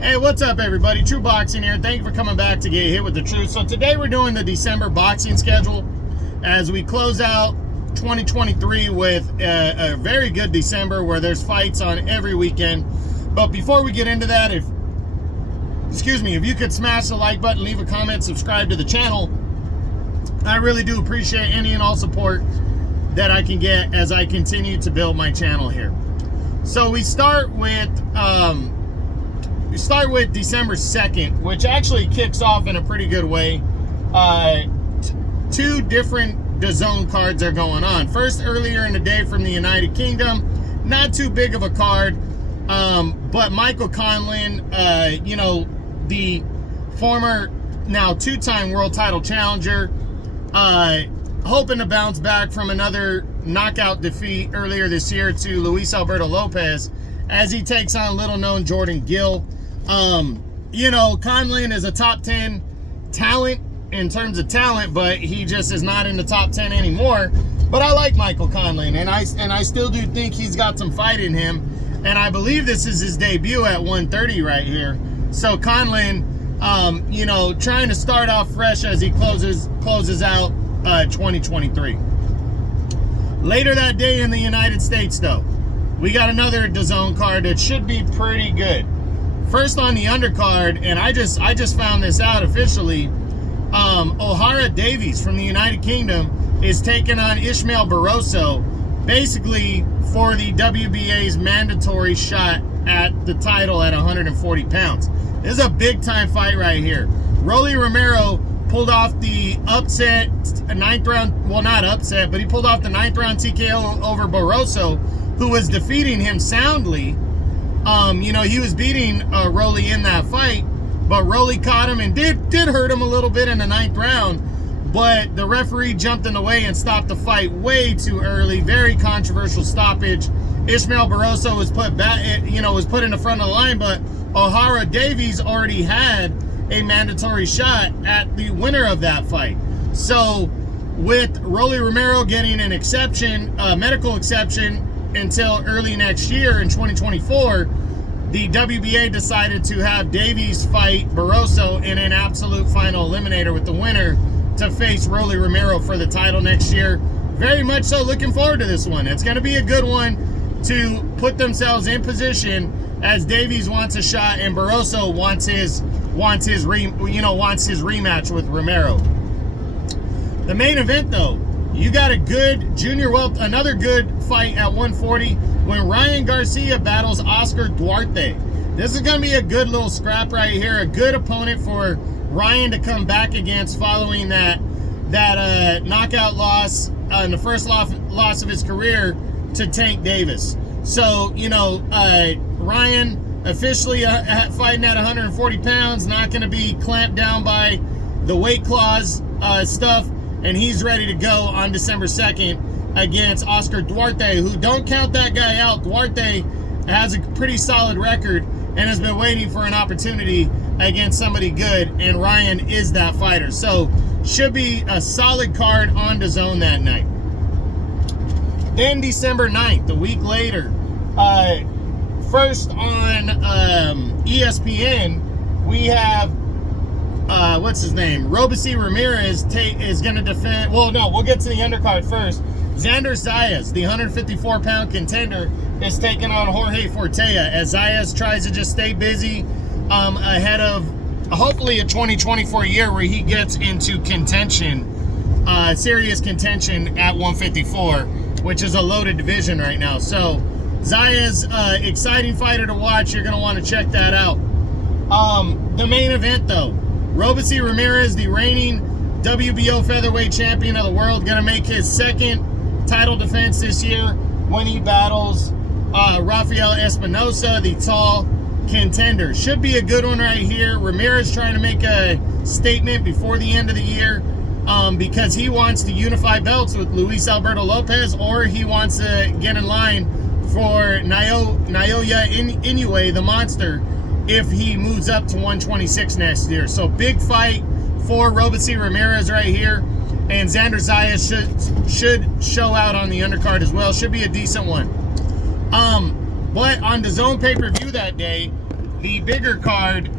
Hey, what's up, everybody? True Boxing here. Thank you for coming back to get hit with the truth. So today we're doing the December boxing schedule as we close out 2023 with a very good December where there's fights on every weekend. But before we get into that, if you could smash the like button, leave a comment, subscribe to the channel, I really do appreciate any and all support that I can get as I continue to build my channel here. So we start with December 2nd, which actually kicks off in a pretty good way. Two different DAZN cards are going on. First, earlier in the day from the United Kingdom, not too big of a card, but Michael Conlan, the former, now two-time world title challenger, hoping to bounce back from another knockout defeat earlier this year to Luis Alberto Lopez as he takes on little-known Jordan Gill. Conlan is a top 10 talent in terms of talent, but he just is not in the top 10 anymore. But I like Michael Conlan, and I still do think he's got some fight in him. And I believe this is his debut at 130 right here. So Conlan, trying to start off fresh as he closes out 2023. Later that day in the United States, though, we got another DAZN card that should be pretty good. First on the undercard, and I just found this out officially, Ohara Davies from the United Kingdom is taking on Ishmael Barroso, basically for the WBA's mandatory shot at the title at 140 pounds. This is a big-time fight right here. Rolly Romero pulled off the upset, ninth round, well, not upset, but he pulled off the 9th round TKO over Barroso, who was defeating him soundly. He was beating Rolly in that fight, but Rolly caught him and did hurt him a little bit in the 9th round, but the referee jumped in the way and stopped the fight way too early. Very controversial stoppage. Ishmael Barroso was put back, was put in the front of the line, but Ohara Davies already had a mandatory shot at the winner of that fight. So with Rolly Romero getting an exception, medical exception, until early next year in 2024, the WBA decided to have Davies fight Barroso in an absolute final eliminator with the winner to face Rolly Romero for the title next year. Very much so looking forward to this one. It's going to be a good one to put themselves in position as Davies wants a shot and Barroso wants his rematch with Romero. The main event, though, you got a good another good fight at 140 when Ryan Garcia battles Oscar Duarte. This is going to be a good little scrap right here. A good opponent for Ryan to come back against following that knockout loss in the first loss of his career to Tank Davis. So, Ryan officially fighting at 140 pounds, not going to be clamped down by the weight clause stuff. And he's ready to go on December 2nd against Oscar Duarte, who, don't count that guy out. Duarte has a pretty solid record and has been waiting for an opportunity against somebody good, and Ryan is that fighter. So should be a solid card on DAZN that night. Then December 9th, a week later, first on ESPN, we have Robeisy Ramirez is going to defend. Well, no, we'll get to the undercard first. Xander Zayas, the 154-pound contender, is taking on Jorge Fortea as Zayas tries to just stay busy ahead of hopefully a 2024 year where he gets into contention, serious contention at 154, which is a loaded division right now. So Zayas, exciting fighter to watch. You're going to want to check that out. The main event, though, Robeisy Ramirez, the reigning WBO featherweight champion of the world, going to make his second title defense this year when he battles Rafael Espinosa, the tall contender. Should be a good one right here. Ramirez trying to make a statement before the end of the year because he wants to unify belts with Luis Alberto Lopez, or he wants to get in line for Naoya Inoue, the monster, if he moves up to 126 next year. So big fight for Robeisy Ramirez right here, and Xander Zayas should show out on the undercard as well. Should be a decent one. But on DAZN pay-per-view that day, the bigger card,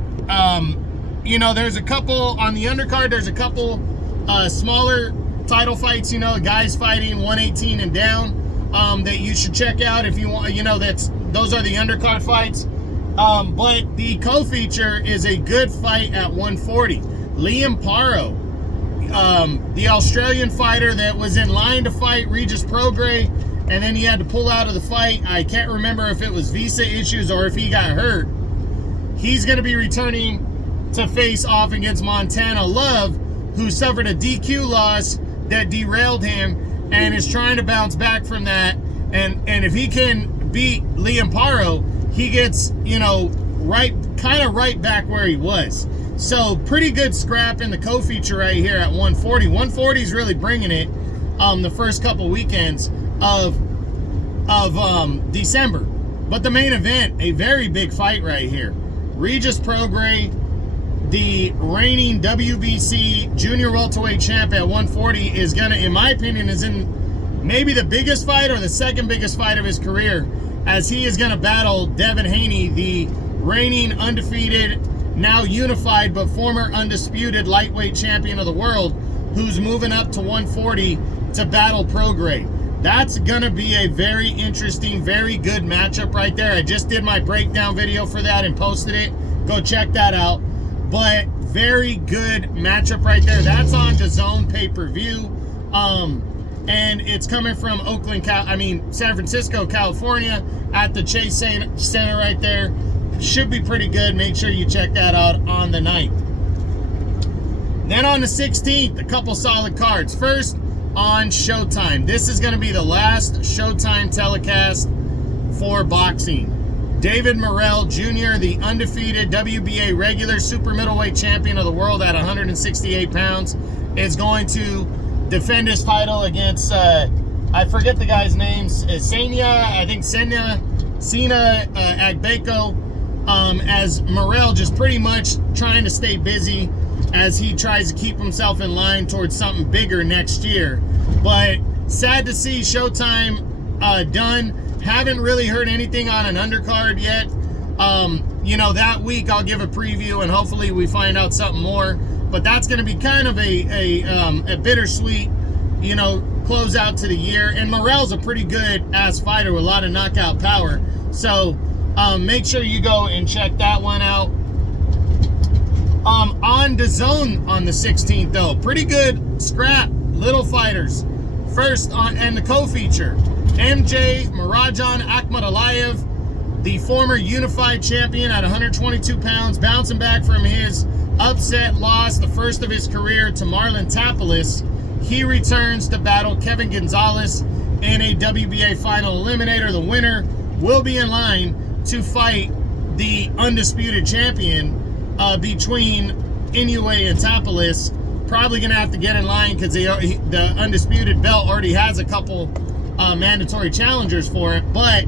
you know, there's a couple on the undercard. There's a couple smaller title fights. You know, guys fighting 118 and down that you should check out if you want. You know, those are the undercard fights. But the co-feature is a good fight at 140. Liam Paro, the Australian fighter that was in line to fight Regis Prograis, and then he had to pull out of the fight. I can't remember if it was visa issues or if he got hurt. He's going to be returning to face off against Montana Love, who suffered a DQ loss that derailed him and is trying to bounce back from that. And if he can beat Liam Paro, he gets, you know, kind of right back where he was. So pretty good scrap in the co-feature right here at 140. 140 is really bringing it the first couple weekends of December. But the main event, a very big fight right here. Regis Prograis, the reigning WBC junior welterweight champ at 140, is gonna, in my opinion, is in maybe the biggest fight or the second biggest fight of his career, as he is gonna battle Devin Haney, the reigning undefeated, now unified but former undisputed lightweight champion of the world, who's moving up to 140 to battle Prograis. That's gonna be a very interesting, very good matchup right there. I just did my breakdown video for that and posted it. Go check that out. But very good matchup right there. That's on DAZN pay-per-view. And it's coming from San Francisco, California, at the Chase Center right there. Should be pretty good. Make sure you check that out on the 9th. Then on the 16th, a couple solid cards. First, on Showtime. This is going to be the last Showtime telecast for boxing. David Morrell Jr., the undefeated WBA regular super middleweight champion of the world at 168 pounds, is going to defend his title against, I forget the guy's name, Sena Agbeko, as Morrell just pretty much trying to stay busy as he tries to keep himself in line towards something bigger next year. But sad to see Showtime done. Haven't really heard anything on an undercard yet. You know, that week I'll give a preview and hopefully we find out something more. But that's going to be kind of a bittersweet, you know, close out to the year. And Morrell's a pretty good ass fighter with a lot of knockout power. So make sure you go and check that one out. On DAZN on the 16th though, pretty good scrap, little fighters. First and the co-feature, MJ Marajan Akhmadaliev, the former unified champion at 122 pounds, bouncing back from his upset loss, the first of his career, to Marlon Tapales. He returns to battle Kevin Gonzalez in a WBA final eliminator. The winner will be in line to fight the undisputed champion between Inoue and Tapales. Probably going to have to get in line because the undisputed belt already has a couple mandatory challengers for it. But,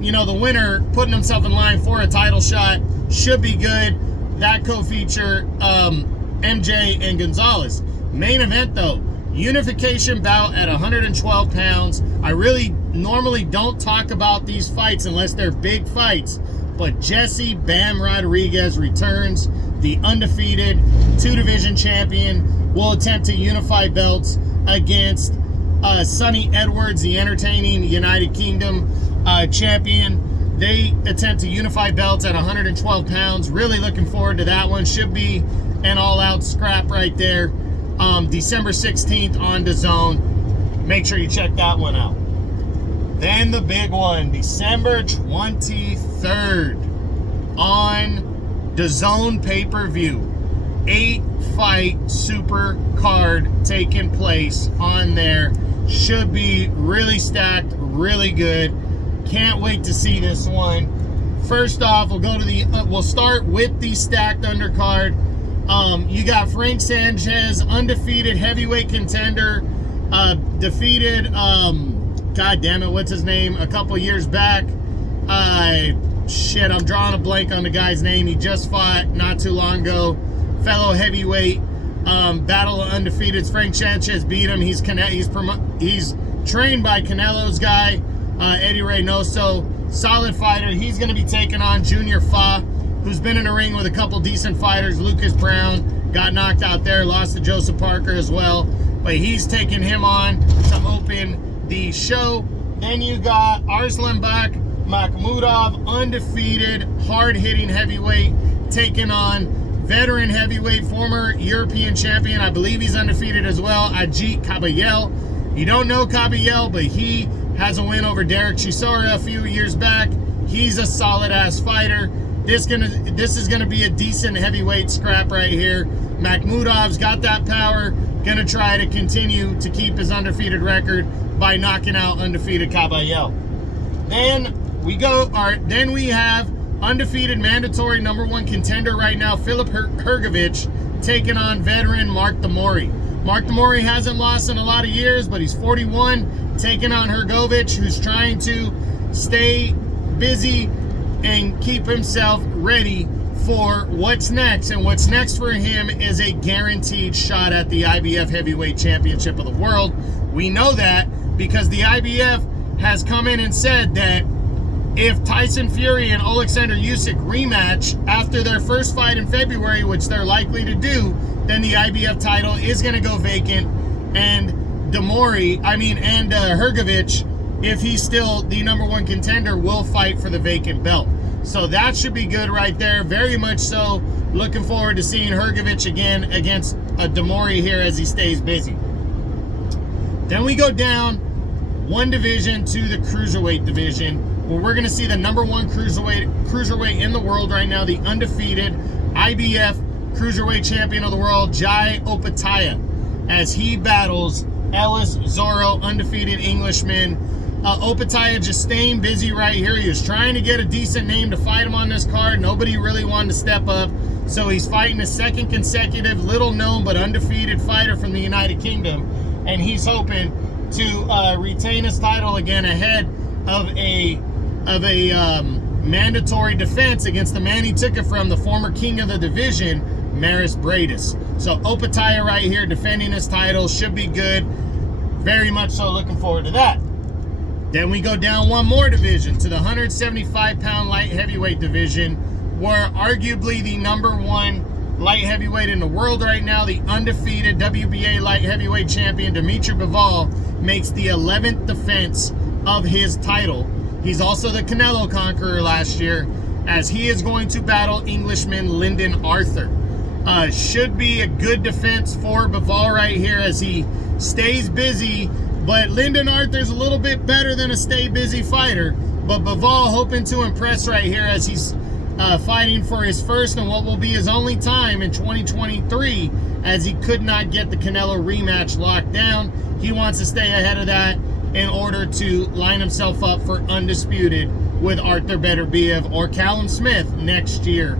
you know, the winner putting himself in line for a title shot should be good. That co-feature, MJ and Gonzalez. Main event, though, unification bout at 112 pounds. I really normally don't talk about these fights unless they're big fights. But Jesse Bam Rodriguez returns, the undefeated two-division champion, will attempt to unify belts against Sonny Edwards, the entertaining United Kingdom champion. They attempt to unify belts at 112 pounds. Really looking forward to that one. Should be an all-out scrap right there. December 16th on DAZN. Make sure you check that one out. Then the big one, December 23rd on DAZN pay-per-view. 8-fight super card taking place on there. Should be really stacked, really good. Can't wait to see this one. First off, we'll start with the stacked undercard. You got Frank Sanchez, undefeated heavyweight contender, defeated, God damn it, what's his name? A couple years back. I'm drawing a blank on the guy's name. He just fought not too long ago. Fellow heavyweight, battle of undefeateds. Frank Sanchez beat him. He's trained by Canelo's guy, Eddie Reynoso. solid fighter. He's going to be taking on Junior Fa, who's been in the ring with a couple decent fighters. Lucas Brown got knocked out there, lost to Joseph Parker as well. But he's taking him on to open the show. Then you got Arslanbek Makhmudov, undefeated, hard-hitting heavyweight, taking on veteran heavyweight, former European champion. I believe he's undefeated as well, Ajit Kabayel. You don't know Kabayel, but he has a win over Derek Chisora a few years back. He's a solid-ass fighter. This is gonna be a decent heavyweight scrap right here. Makhmudov's got that power. Gonna try to continue to keep his undefeated record by knocking out undefeated Kabayel. Then we have undefeated mandatory #1 contender right now, Filip Hrgović, taking on veteran Mark Damori. Mark Damori hasn't lost in a lot of years, but he's 41, taking on Hrgović, who's trying to stay busy and keep himself ready for what's next. And what's next for him is a guaranteed shot at the IBF Heavyweight Championship of the World. We know that because the IBF has come in and said that if Tyson Fury and Alexander Usyk rematch after their first fight in February, which they're likely to do, then the IBF title is going to go vacant, and Hrgović, if he's still the #1 contender, will fight for the vacant belt. So that should be good right there. Very much so. Looking forward to seeing Hrgović again against Damori here as he stays busy. Then we go down one division to the cruiserweight division, where we're going to see the #1 cruiserweight in the world right now, the undefeated IBF cruiserweight champion of the world, Jai Opetaia, as he battles Ellis Zorro, undefeated Englishman. Opetaia just staying busy right here. He was trying to get a decent name to fight him on this card. Nobody really wanted to step up, so he's fighting a second consecutive, little known but undefeated fighter from the United Kingdom, and he's hoping to retain his title again ahead of a mandatory defense against the man he took it from, the former king of the division, Maris Briedis. So Opetaia right here defending his title should be good. Very much so, looking forward to that. Then we go down one more division to the 175-pound light heavyweight division, where arguably the #1 light heavyweight in the world right now, the undefeated WBA light heavyweight champion Dimitri Bivol, makes the 11th defense of his title. He's also the Canelo conqueror last year, as he is going to battle Englishman Lyndon Arthur. Should be a good defense for Bivol right here as he stays busy, but Lyndon Arthur's a little bit better than a stay busy fighter. But Bivol hoping to impress right here as he's fighting for his first and what will be his only time in 2023, as he could not get the Canelo rematch locked down. He wants to stay ahead of that in order to line himself up for undisputed with Arthur Beterbiev or Callum Smith next year.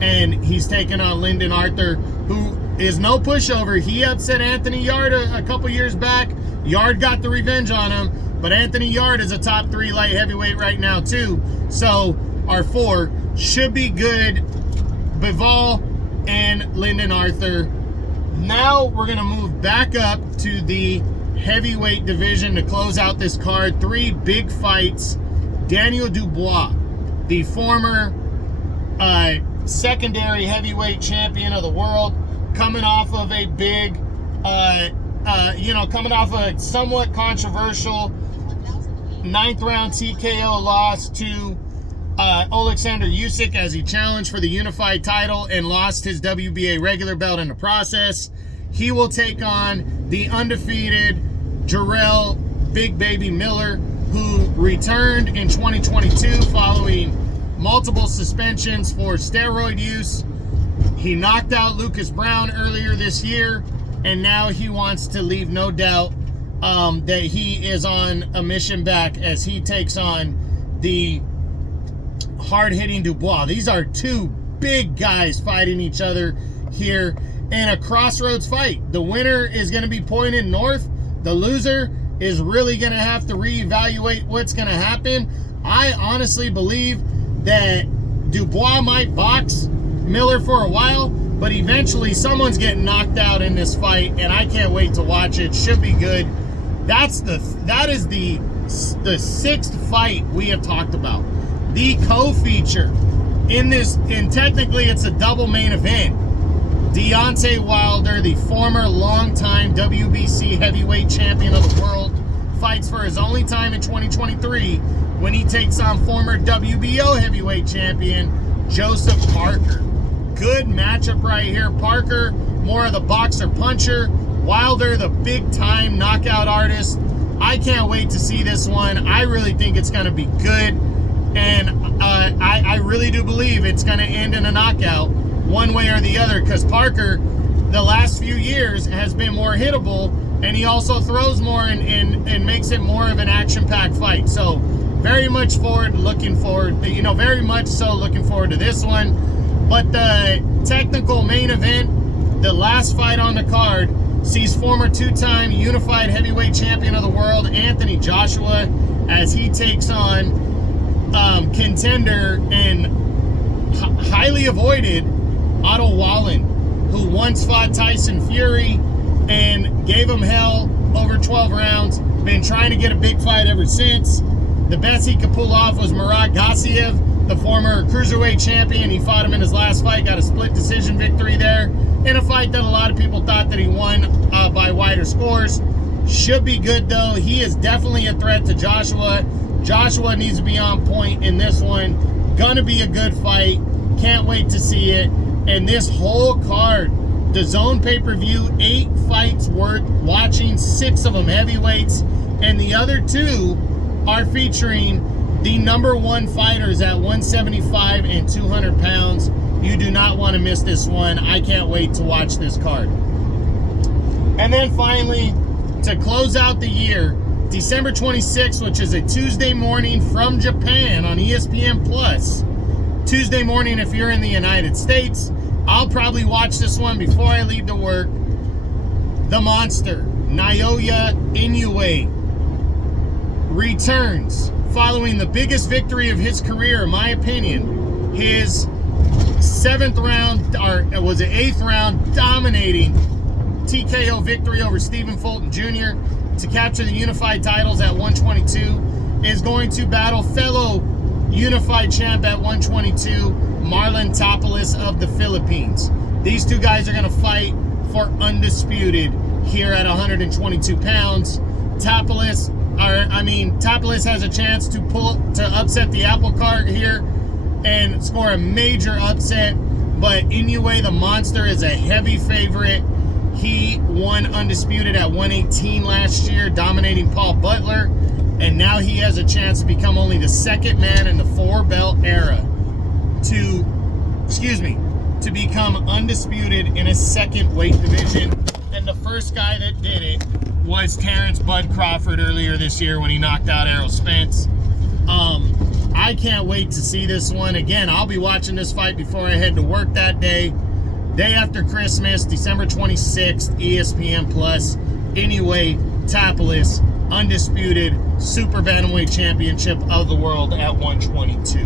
And he's taking on Lyndon Arthur, who is no pushover. He upset Anthony Yarde a couple years back. Yarde got the revenge on him, but Anthony Yarde is a top 3 light heavyweight right now too. So our 4 should be good. Bivol and Lyndon Arthur. Now we're going to move back up to the heavyweight division to close out this card. 3 big fights. Daniel Dubois, the former secondary heavyweight champion of the world, coming off of a big, coming off a somewhat controversial 9th round TKO loss to Alexander Usyk, as he challenged for the unified title and lost his WBA regular belt in the process. He will take on the undefeated Jarrell Big Baby Miller, who returned in 2022 following multiple suspensions for steroid use. He knocked out Lucas Brown earlier this year, and now he wants to leave no doubt that he is on a mission back as he takes on the hard-hitting Dubois. These are 2 big guys fighting each other here in a crossroads fight. The winner is going to be pointed north. The loser is really going to have to reevaluate what's going to happen. I honestly believe that Dubois might box Miller for a while, but eventually someone's getting knocked out in this fight, and I can't wait to watch it. Should be good. That is the the sixth fight we have talked about. The co-feature in this, and technically it's a double main event. Deontay Wilder, the former longtime WBC heavyweight champion of the world, fights for his only time in 2023 when he takes on former WBO heavyweight champion Joseph Parker. Good matchup right here. Parker, more of the boxer puncher. Wilder, the big time knockout artist. I can't wait to see this one. I really think it's going to be good. And I really do believe it's going to end in a knockout one way or the other, because Parker, the last few years, has been more hittable, and he also throws more and makes it more of an action-packed fight. So very much looking forward to this one. But the technical main event, the last fight on the card, sees former two-time unified heavyweight champion of the world, Anthony Joshua, as he takes on contender and highly avoided Otto Wallen, who once fought Tyson Fury and gave him hell over 12 rounds. Been trying to get a big fight ever since. The best he could pull off was Murat Gassiev, the former cruiserweight champion. He fought him in his last fight, got a split decision victory there in a fight that a lot of people thought that he won by wider scores. Should be good though. He is definitely a threat to Joshua. Joshua needs to be on point in this one. Gonna be a good fight. Can't wait to see it. And this whole card, the DAZN pay-per-view, 8 fights worth watching, 6 of them heavyweights, and the other 2 are featuring the #1 fighters at 175 and 200 pounds. You do not want to miss this one. I can't wait to watch this card. And then finally, to close out the year, December 26th, which is a Tuesday morning from Japan on ESPN Plus. Tuesday morning if you're in the United States. I'll probably watch this one before I leave to work. The Monster, Naoya Inoue, returns following the biggest victory of his career, in my opinion. His 8th round dominating TKO victory over Stephen Fulton Jr. to capture the unified titles at 122, is going to battle fellow unified champ at 122, Marlon Tapales of the Philippines. These 2 guys are going to fight for undisputed here at 122 pounds. Tapales has a chance to upset the apple cart here and score a major upset, but Inoue, the Monster, is a heavy favorite. He won undisputed at 118 last year, dominating Paul Butler, and now he has a chance to become only the 2nd man in the 4-belt era to become undisputed in his 2nd weight division. And the first guy that did it was Terrence Bud Crawford earlier this year when he knocked out Errol Spence. I can't wait to see this one. Again, I'll be watching this fight before I head to work that day. Day after Christmas, December 26th, ESPN Plus. Inoue, Tapales, undisputed Super Bantamweight Championship of the world at 122.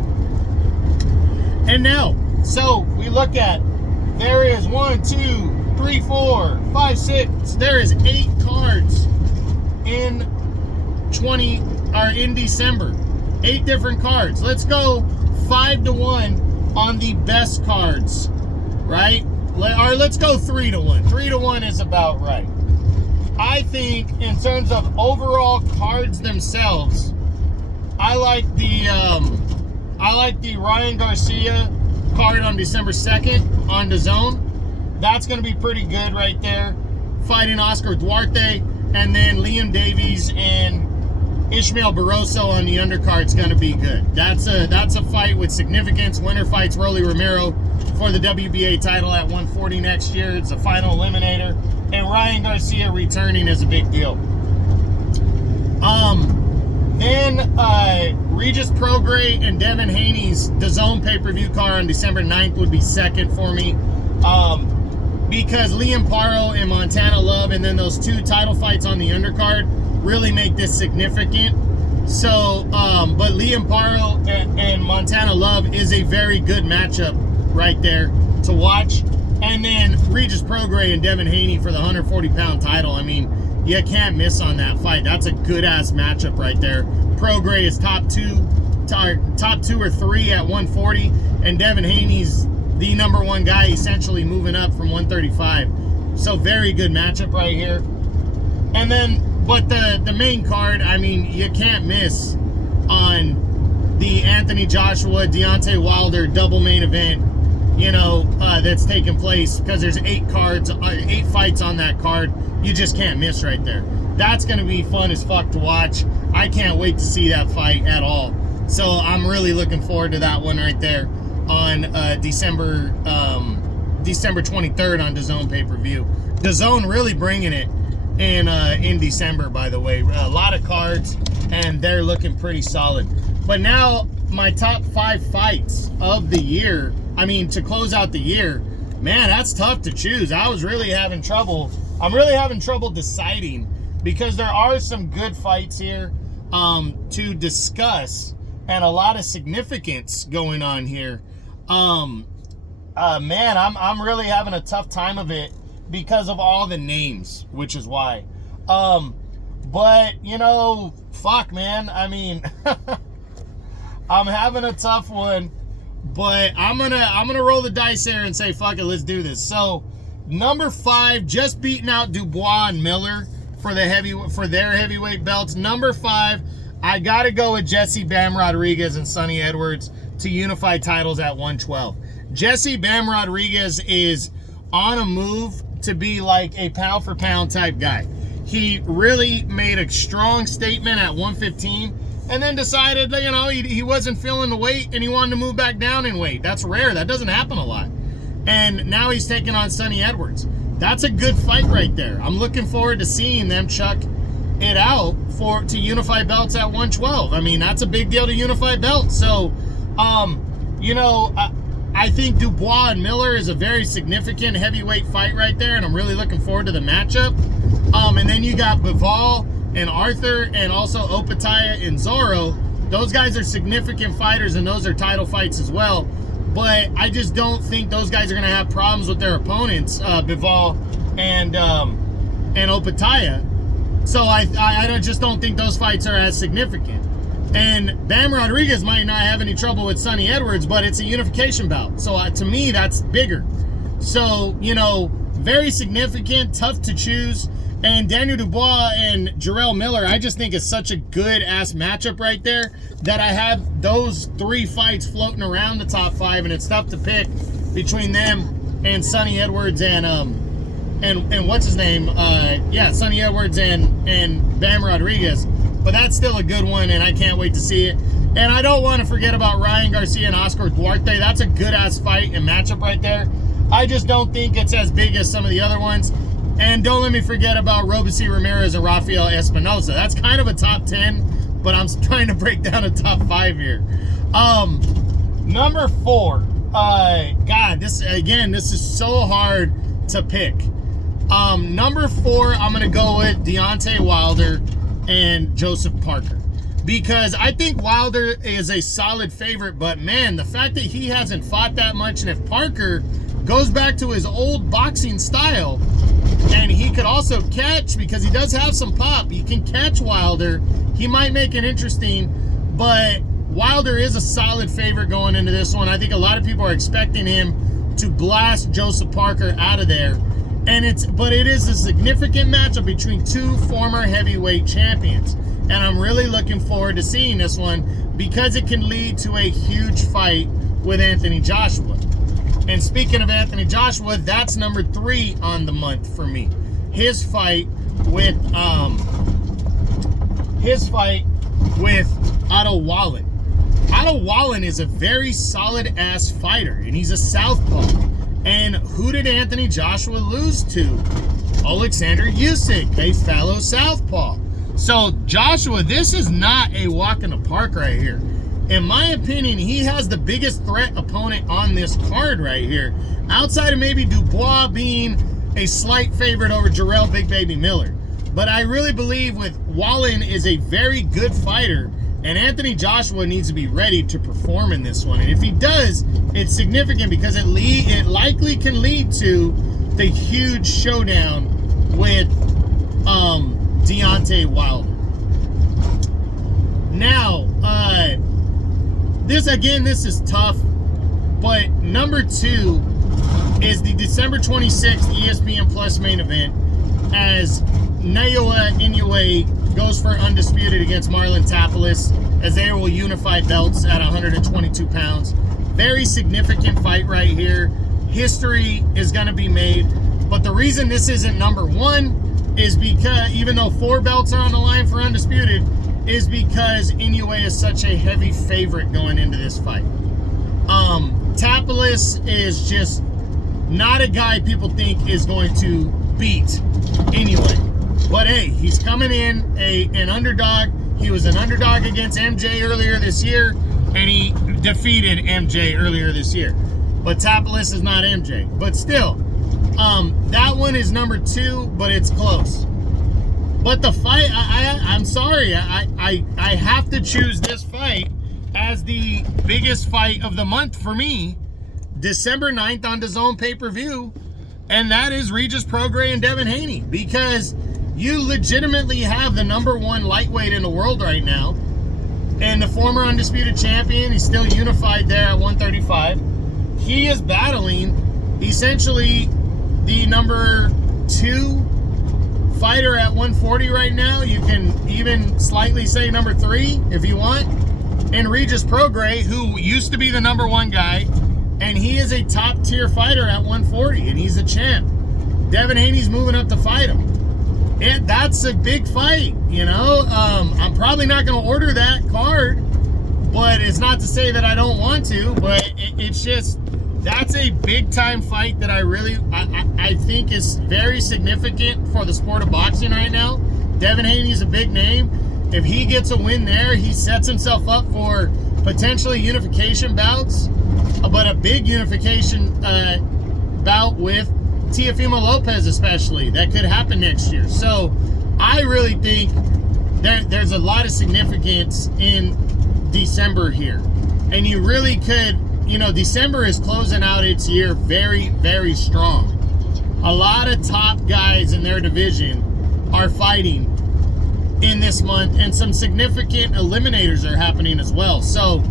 And now, so we look at, there is 1, 2, 3, 4, 5, 6. There is 8 cards in December. 8 different cards. Let's go 5-1 on the best cards, right? Or let's go 3-1. 3-1 is about right. I think in terms of overall cards themselves, I like the Ryan Garcia card on December 2nd on DAZN. That's going to be pretty good right there. Fighting Oscar Duarte, and then Liam Davies and Ishmael Barroso on the undercard's going to be good. That's a fight with significance. Winner fights Rolly Romero for the WBA title at 140 next year. It's a final eliminator. And Ryan Garcia returning is a big deal. Then Regis Prograis and Devin Haney's DAZN pay-per-view card on December 9th would be second for me. Because Liam Paro and Montana Love, and then those 2 title fights on the undercard, really make this significant. So, but Liam Paro and Montana Love is a very good matchup right there to watch. And then Regis Prograis and Devin Haney for the 140-pound title. I mean, you can't miss on that fight. That's a good-ass matchup right there. Prograis is top two or three at 140, and Devin Haney's the number one guy, essentially moving up from 135. So very good matchup right here. And then, but the main card, I mean, you can't miss on the Anthony Joshua, Deontay Wilder double main event, you know, that's taking place, because there's 8 fights on that card. You just can't miss right there. That's going to be fun as fuck to watch. I can't wait to see that fight at all. So I'm really looking forward to that one right there on December 23rd on DAZN pay-per-view. DAZN really bringing it in December, by the way. A lot of cards, and they're looking pretty solid. But now my top 5 fights of the year, I mean, to close out the year, man, that's tough to choose. I was really having trouble. I'm really having trouble deciding, because there are some good fights here to discuss, and a lot of significance going on here. Man, I'm really having a tough time of it because of all the names, which is why. But you know, fuck, man. I mean, I'm having a tough one, but I'm gonna roll the dice here and say, fuck it, let's do this. So, number 5, just beating out Dubois and Miller for their heavyweight belts. Number 5, I gotta go with Jesse Bam Rodriguez and Sonny Edwards to unify titles at 112. Jesse Bam Rodriguez is on a move to be like a pound for pound type guy. He really made a strong statement at 115, and then decided that, you know, he wasn't feeling the weight and he wanted to move back down in weight. That's rare. That doesn't happen a lot. And now he's taking on Sonny Edwards. That's a good fight right there. I'm looking forward to seeing them chuck it out to unify belts at 112. I mean, that's a big deal to unify belts. So, you know, I think Dubois and Miller is a very significant heavyweight fight right there, and I'm really looking forward to the matchup. And then you got Bivol and Arthur, and also Opetaia and Zorro. Those guys are significant fighters, and those are title fights as well. But I just don't think those guys are going to have problems with their opponents, Bivol and Opetaia. So I just don't think those fights are as significant. And Bam Rodriguez might not have any trouble with Sonny Edwards, but it's a unification bout. So to me, that's bigger. So, you know, very significant, tough to choose. And Daniel Dubois and Jarrell Miller, I just think is such a good-ass matchup right there that I have those 3 fights floating around the top 5, and it's tough to pick between them and Sonny Edwards and what's his name? Sonny Edwards and Bam Rodriguez. But that's still a good one, and I can't wait to see it. And I don't want to forget about Ryan Garcia and Oscar Duarte. That's a good-ass fight and matchup right there. I just don't think it's as big as some of the other ones. And don't let me forget about Robeisy Ramirez and Rafael Espinosa. That's kind of a top 10, but I'm trying to break down a top 5 here. Number 4. God, this is so hard to pick. Number 4, I'm going to go with Deontay Wilder and Joseph Parker, because I think Wilder is a solid favorite, but man, the fact that he hasn't fought that much, and if Parker goes back to his old boxing style, and he could also catch, because he does have some pop, he can catch Wilder, he might make it interesting. But Wilder is a solid favorite going into this one. I think a lot of people are expecting him to blast Joseph Parker out of there. But it is a significant matchup between 2 former heavyweight champions. And I'm really looking forward to seeing this one, because it can lead to a huge fight with Anthony Joshua. And speaking of Anthony Joshua, that's number 3 on the month for me. His fight with Otto Wallin. Otto Wallin is a very solid ass fighter, and he's a southpaw. And who did Anthony Joshua lose to? Alexander Usyk, a fellow southpaw. So Joshua, this is not a walk in the park right here. In my opinion, he has the biggest threat opponent on this card right here, outside of maybe Dubois being a slight favorite over Jarrell Big Baby Miller. But I really believe with Wallin is a very good fighter, and Anthony Joshua needs to be ready to perform in this one. And if he does, it's significant because it likely can lead to the huge showdown with Deontay Wilder. Now, this is tough, but number 2 is the December 26th ESPN Plus main event, as Naoya Inoue goes for undisputed against Marlon Tapales, as they will unify belts at 122 pounds. Very significant fight right here. History is going to be made. But the reason this isn't number 1 is because, even though 4 belts are on the line for undisputed, is because Inoue is such a heavy favorite going into this fight. Tapales is just not a guy people think is going to beat Inoue. But hey, he's coming in an underdog. He was an underdog against MJ earlier this year, and he defeated MJ earlier this year. But Tapales is not MJ. But still, that one is number 2, but it's close. But the fight, I'm sorry, I have to choose this fight as the biggest fight of the month for me. December 9th on DAZN pay-per-view, and that is Regis Prograis and Devin Haney, because you legitimately have the number 1 lightweight in the world right now, and the former undisputed champion. He's still unified there at 135. He is battling essentially the number 2 fighter at 140 right now. You can even slightly say number 3 if you want. And Regis Prograis, who used to be the number 1 guy, and he is a top tier fighter at 140, and he's a champ. Devin Haney's moving up to fight him. And that's a big fight, you know. I'm probably not going to order that card, but it's not to say that I don't want to, but it's just, that's a big time fight that I think is very significant for the sport of boxing right now. Devin Haney's a big name. If he gets a win there, he sets himself up for potentially unification bouts, but a big unification bout with Teofimo Lopez especially. That could happen next year. So I really think there's a lot of significance in December here. And you really could, you know, December is closing out its year very, very strong. A lot of top guys in their division are fighting in this month, and some significant eliminators are happening as well. So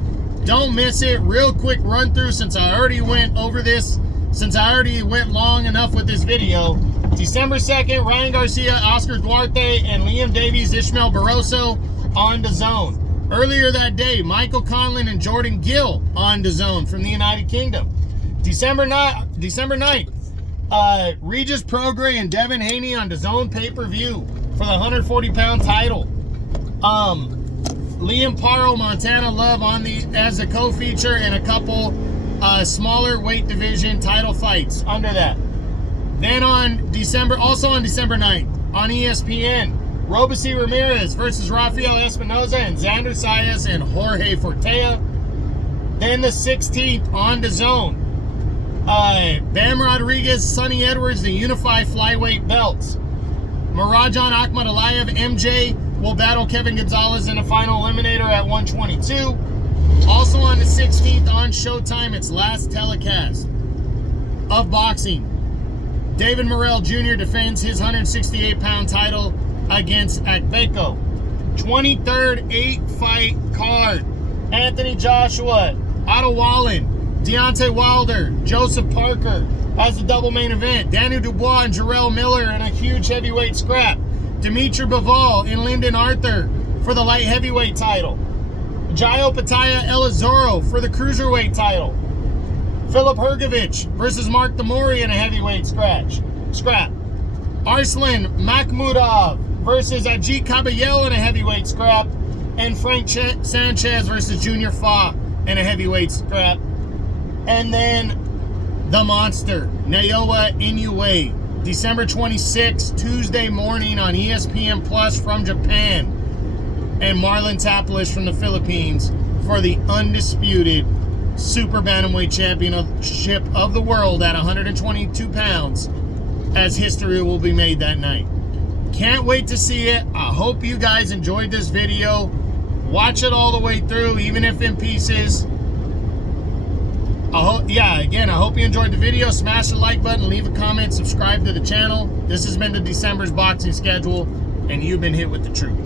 don't miss it. Real quick run through, since I already went over this, since I already went long enough with this video. December 2nd, Ryan Garcia, Oscar Duarte, and Liam Davies, Ishmael Barroso on DAZN. Earlier that day, Michael Conlan and Jordan Gill on DAZN from the United Kingdom. December 9th, Regis Prograis and Devin Haney on DAZN pay-per-view for the 140-pound title. Liam Paro, Montana Love as a co-feature, and a couple smaller weight division title fights under that. Then also on December 9th, on ESPN, Robeisy Ramirez versus Rafael Espinoza and Xander Sayas and Jorge Fortea. Then the 16th on DAZN, Bam Rodriguez, Sonny Edwards, the Unify flyweight belts. Marajan Akhmadaliev, MJ, will battle Kevin Gonzalez in a final eliminator at 122. Also on the 16th on Showtime, its last telecast of boxing, David Morrell Jr. defends his 168-pound title against Akbeko. 23rd 8-fight card. Anthony Joshua, Otto Wallen, Deontay Wilder, Joseph Parker as the double main event. Daniel Dubois and Jarrell Miller in a huge heavyweight scrap. Dimitri Bivol and Lyndon Arthur for the light heavyweight title. Jaio Pataya Elizoro for the cruiserweight title. Filip Hrgovic versus Mark Demori in a heavyweight scrap. Arslan Makhmudov versus Ajit Kabayel in a heavyweight scrap. And Frank Sanchez versus Junior Fa in a heavyweight scrap. And then the monster, Naoya Inoue, December 26th, Tuesday morning on ESPN Plus from Japan. And Marlon Tapales from the Philippines for the undisputed Super Bantamweight Championship of the world at 122 pounds, as history will be made that night. Can't wait to see it. I hope you guys enjoyed this video. Watch it all the way through, even if in pieces. Again, I hope you enjoyed the video. Smash the like button, leave a comment, subscribe to the channel. This has been the December's boxing schedule, and you've been hit with the truth.